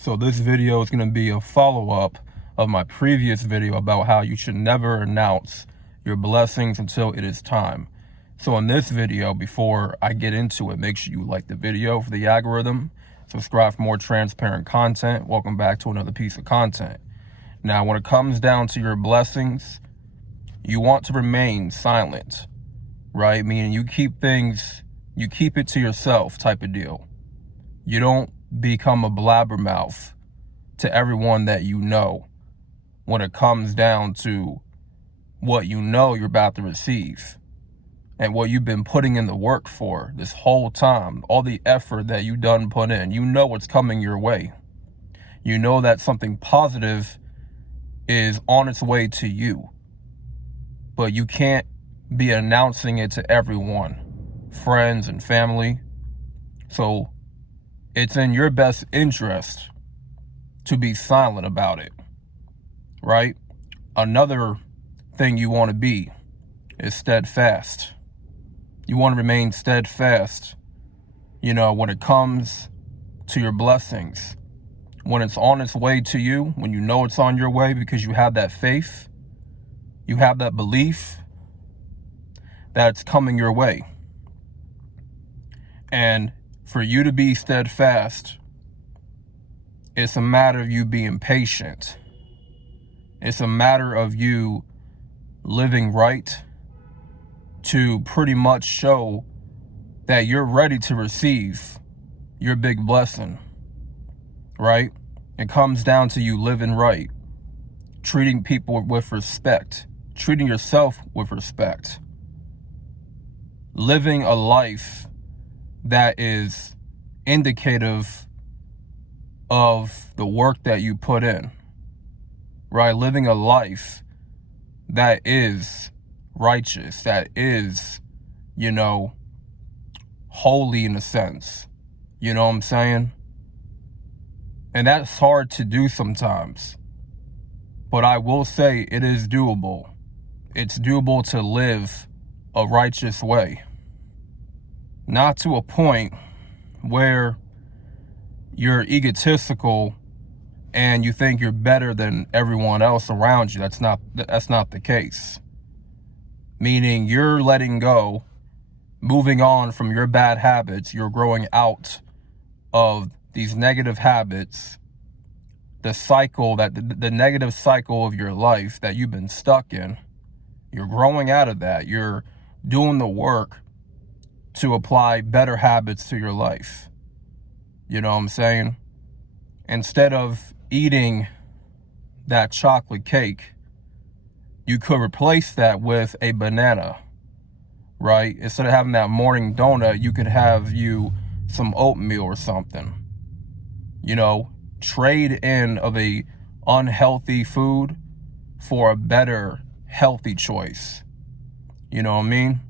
So this video is going to be a follow-up of my previous video about how you should never announce your blessings until it is time. So in this video, before I get into it, make sure you like the video for the algorithm, subscribe for more transparent content. Welcome back to another piece of content. Now, when it comes down to your blessings, you want to remain silent, right? Meaning you keep it to yourself type of deal. You don't become a blabbermouth to everyone that you know when it comes down to what you know you're about to receive and what you've been putting in the work for this whole time, all the effort that you done put in. You know what's coming your way. You know that something positive is on its way to you, but you can't be announcing it to everyone, friends and family. So it's in your best interest to be silent about it, right? Another thing you want to be is steadfast. You want to remain steadfast, when it comes to your blessings. When it's on its way to you, when you know it's on your way because you have that faith, you have that belief that it's coming your way. And for you to be steadfast, it's a matter of you being patient. It's a matter of you living right to pretty much show that you're ready to receive your big blessing, right? It comes down to you living right, treating people with respect, treating yourself with respect, living a life that is indicative of the work that you put in, right? Living a life that is righteous, that is, holy in a sense. You know what I'm saying? And that's hard to do sometimes. But I will say it is doable. It's doable to live a righteous way. Not to a point where you're egotistical and you think you're better than everyone else around you. That's not the case. Meaning you're letting go, moving on from your bad habits. You're growing out of these negative habits, the negative cycle of your life that you've been stuck in. You're growing out of that. You're doing the work to apply better habits to your life. You know what I'm saying? Instead of eating that chocolate cake, you could replace that with a banana, right? Instead of having that morning donut, you could have some oatmeal or something. Trade in of a unhealthy food for a better healthy choice. You know what I mean?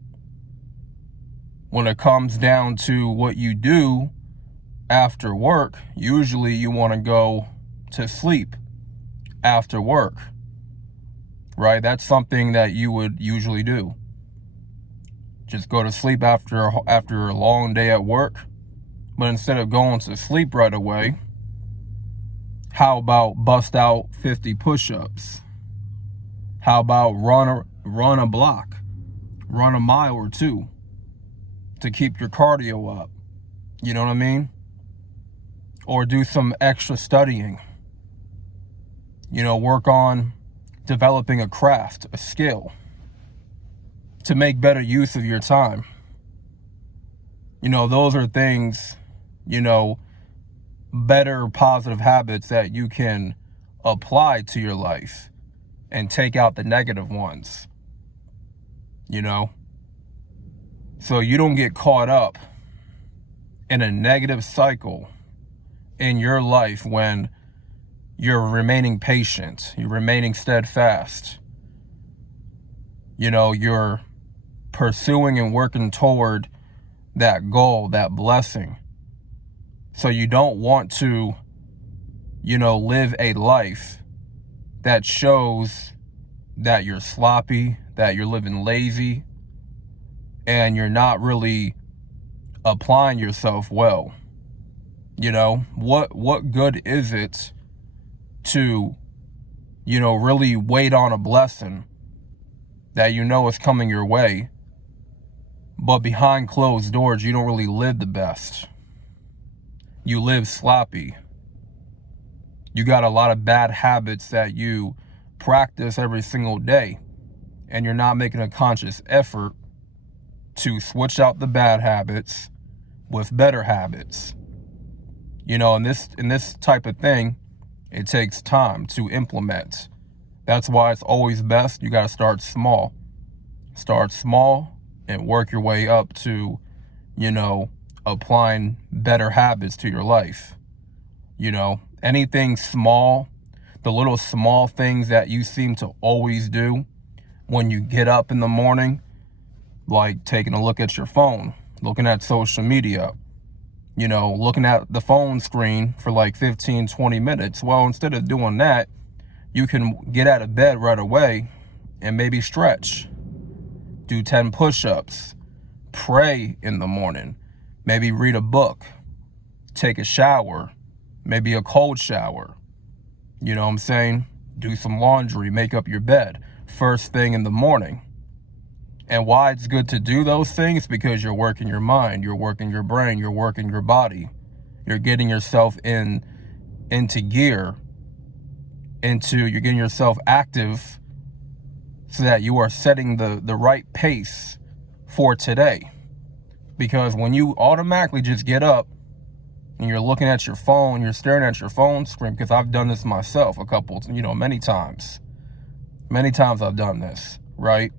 When it comes down to what you do after work, usually you want to go to sleep after work, right? That's something that you would usually do. Just go to sleep after a long day at work. But instead of going to sleep right away, how about bust out 50 push-ups? How about run a block, run a mile or two to keep your cardio up? You know what I mean? Or do some extra studying. Work on developing a craft, a skill to make better use of your time. Those are things, better positive habits that you can apply to your life and take out the negative ones, So you don't get caught up in a negative cycle in your life when you're remaining patient, you're remaining steadfast. You're pursuing and working toward that goal, that blessing. So you don't want to, live a life that shows that you're sloppy, that you're living lazy, and you're not really applying yourself well. You know, what good is it to, really wait on a blessing that is coming your way, but behind closed doors, you don't really live the best. You live sloppy. You got a lot of bad habits that you practice every single day, and you're not making a conscious effort to switch out the bad habits with better habits. In this type of thing, it takes time to implement. That's why it's always best, you got to start small. Start small and work your way up to, applying better habits to your life. Anything small, the little small things that you seem to always do when you get up in the morning, like taking a look at your phone, looking at social media, looking at the phone screen for like 15, 20 minutes. Well, instead of doing that, you can get out of bed right away and maybe stretch, do 10 push-ups, pray in the morning, maybe read a book, take a shower, maybe a cold shower, you know what I'm saying? Do some laundry, make up your bed first thing in the morning. And why it's good to do those things? Because you're working your mind, you're working your brain, you're working your body. You're getting yourself into gear, you're getting yourself active so that you are setting the right pace for today. Because when you automatically just get up and you're looking at your phone, you're staring at your phone screen, because I've done this myself many times. Many times I've done this, right?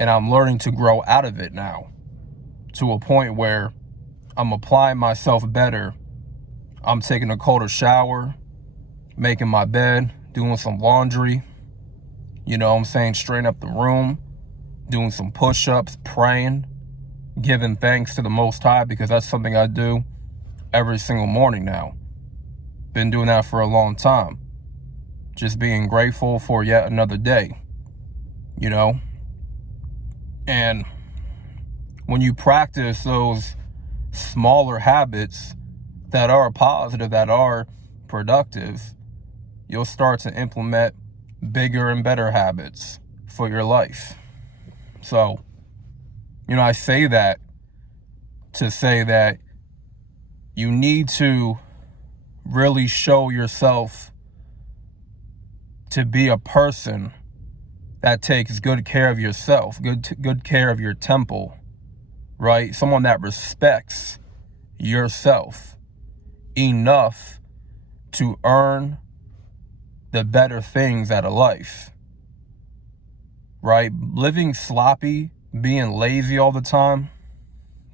And I'm learning to grow out of it now to a point where I'm applying myself better. I'm taking a colder shower, making my bed, doing some laundry, straightening up the room, doing some push-ups, praying, giving thanks to the Most High, because that's something I do every single morning now. Been doing that for a long time. Just being grateful for yet another day, And when you practice those smaller habits that are positive, that are productive, you'll start to implement bigger and better habits for your life. So, I say that to say that you need to really show yourself to be a person that takes good care of yourself, good care of your temple, right? Someone that respects yourself enough to earn the better things out of life, right? Living sloppy, being lazy all the time,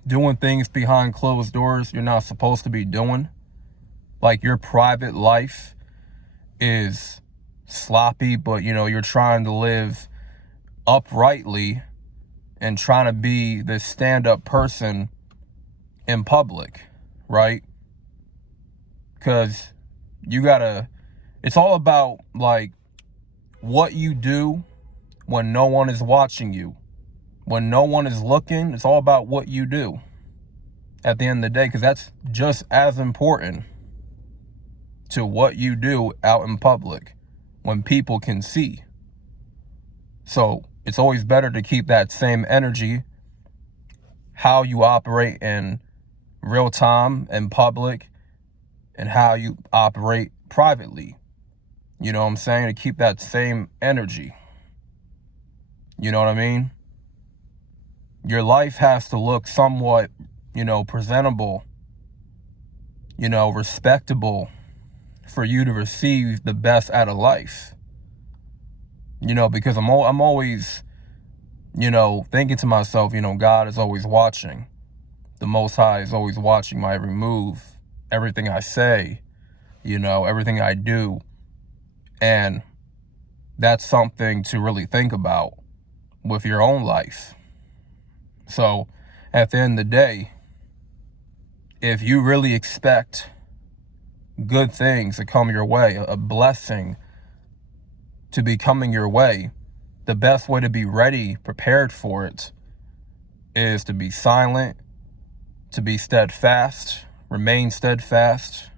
doing things behind closed doors you're not supposed to be doing, like your private life is sloppy, but you're trying to live uprightly and trying to be this stand-up person in public, right? Because it's all about like what you do when no one is watching you, when no one is looking. It's all about what you do at the end of the day, because that's just as important to what you do out in public when people can see. So it's always better to keep that same energy, how you operate in real time in public and how you operate privately. You know what I'm saying? To keep that same energy. You know what I mean? Your life has to look somewhat, presentable, respectable for you to receive the best out of life. Because I'm always, thinking to myself, God is always watching. The Most High is always watching my every move, everything I say, everything I do. And that's something to really think about with your own life. So at the end of the day, if you really expect good things to come your way, a blessing to be coming your way, the best way to be ready, prepared for it, is to be silent, to be steadfast, remain steadfast,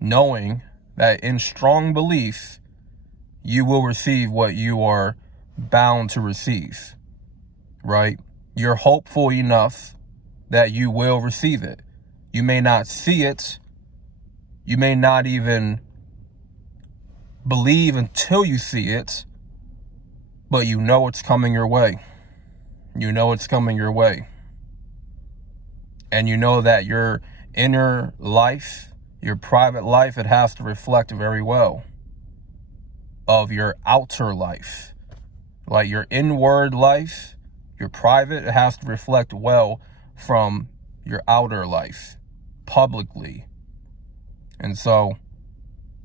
knowing that in strong belief, you will receive what you are bound to receive, right? You're hopeful enough that you will receive it. You may not see it. You may not even believe until you see it, but you know it's coming your way. You know it's coming your way. And you know that your inner life, your private life, it has to reflect very well of your outer life. Like your inward life, your private, it has to reflect well from your outer life, publicly. And so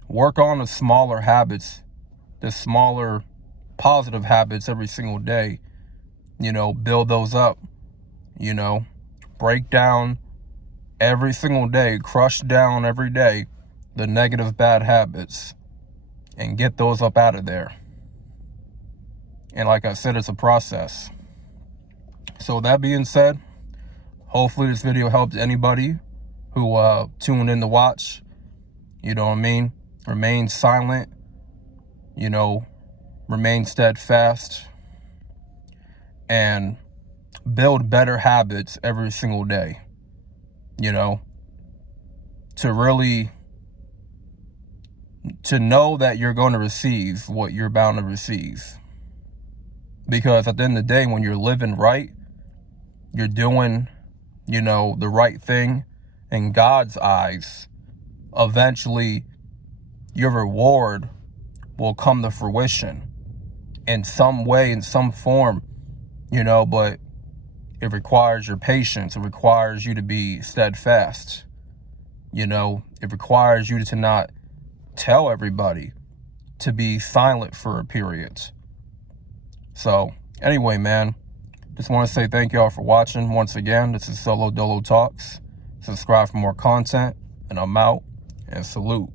work on the smaller habits, the smaller positive habits every single day. Build those up, break down every single day, crush down every day the negative bad habits and get those up out of there. And like I said, it's a process. So that being said, hopefully this video helped anybody who tuned in to watch. You know what I mean? Remain silent, remain steadfast, and build better habits every single day, to know that you're going to receive what you're bound to receive. Because at the end of the day, when you're living right, you're doing, the right thing in God's eyes, eventually your reward will come to fruition in some way, in some form, but it requires your patience. It requires you to be steadfast. It requires you to not tell everybody, to be silent for a period. So anyway, man, just want to say thank y'all for watching. Once again, this is Solodolo Talks. Subscribe for more content, and I'm out, and salute.